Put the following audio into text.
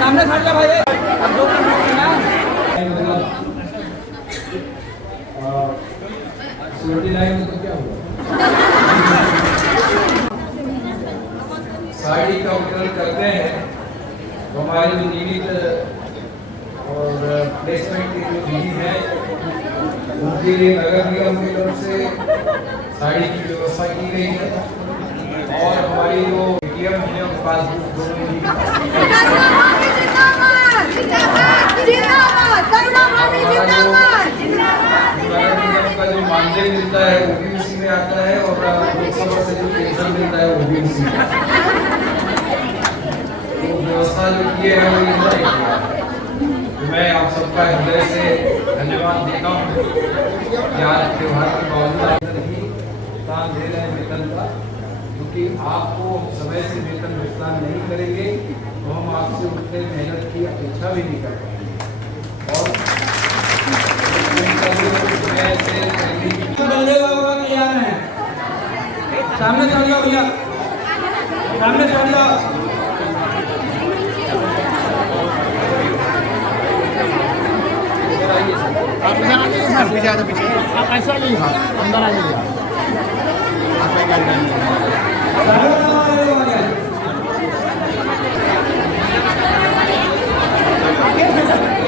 सामने खड़ जा भाई। अब जो सिक्योरिटी लाइन में तो क्या हुआ? साड़ी का वितरण करते हैं तो हमारे जो नियमित और प्लेसमेंट के जो विधि है उनके लिए नगर निगम की तरफ से साड़ी की व्यवस्था की गई है और हमारी जो एटीएम है और पासबुक दोनों ही का जो मानदेय मिलता है वो भी उसी में आता है और लोकसभा से जो पेंशन मिलता है वो भी उसी में। तो व्यवस्था जो की है वो ये है। मैं आप सबका हृदय से धन्यवाद देता हूँ कि आज त्योहार के बावजूद आप नहीं भुगतान दे रहे हैं वेतन का, क्योंकि आपको समय से वेतन भुगतान नहीं करेंगे तो हम आपसे उतने मेहनत की अपेक्षा भी नहीं कर पाएंगे। और सामने चढ़ जाओ भैया, सामने चढ़ जाओ। पीछे आ जाओ, पीछे आप ऐसा नहीं, हाँ अंदर आ जाइए आप गाड़ी